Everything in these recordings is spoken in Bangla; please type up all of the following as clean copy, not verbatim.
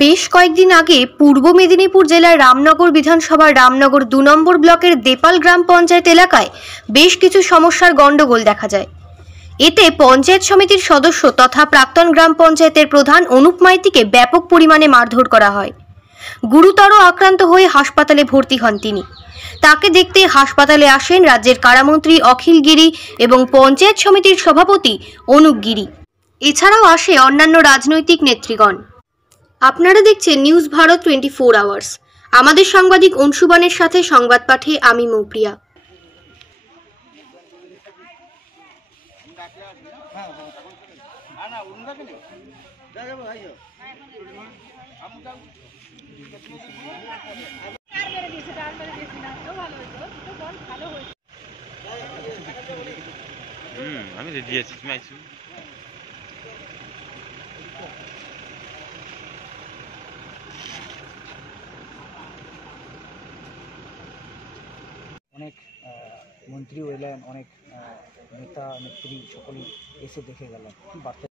বেশ কয়েকদিন আগে পূর্ব মেদিনীপুর জেলার রামনগর বিধানসভার রামনগর ২ নম্বর ব্লকের দেপাল গ্রাম পঞ্চায়েত এলাকায় বেশ কিছু সমস্যার গন্ডগোল দেখা যায়। এতে পঞ্চায়েত সমিতির সদস্য তথা প্রাক্তন গ্রাম পঞ্চায়েতের প্রধান অনুপ মাইতিকে ব্যাপক পরিমাণে মারধর করা হয়। গুরুতর আক্রান্ত হয়ে হাসপাতালে ভর্তি হন তিনি। তাকে দেখতে হাসপাতালে আসেন রাজ্যের কারামন্ত্রী অখিল গিরি এবং পঞ্চায়েত সমিতির সভাপতি অনুপ গিরি। এছাড়াও আসে অন্যান্য রাজনৈতিক নেতৃগণ। আপনারা দেখছেন নিউজ ভারত 24 আওয়ার্স। আমাদের সাংবাদিক অংশুবানের সাথে সংবাদ পাঠে আমি মৌপ্রিয়া। আমি রেডি আছি, তুমি আইছো? অনেক মন্ত্রীও এলেন, অনেক নেতা নেত্রী সকলেই এসে দেখে গেলেন। কি বার্তা?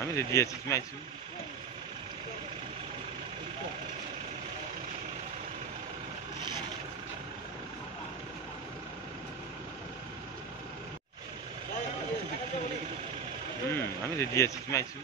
আমি রেডি আছি, তুমি আইছো? আমি রেডি আছি, তুমি আইছো?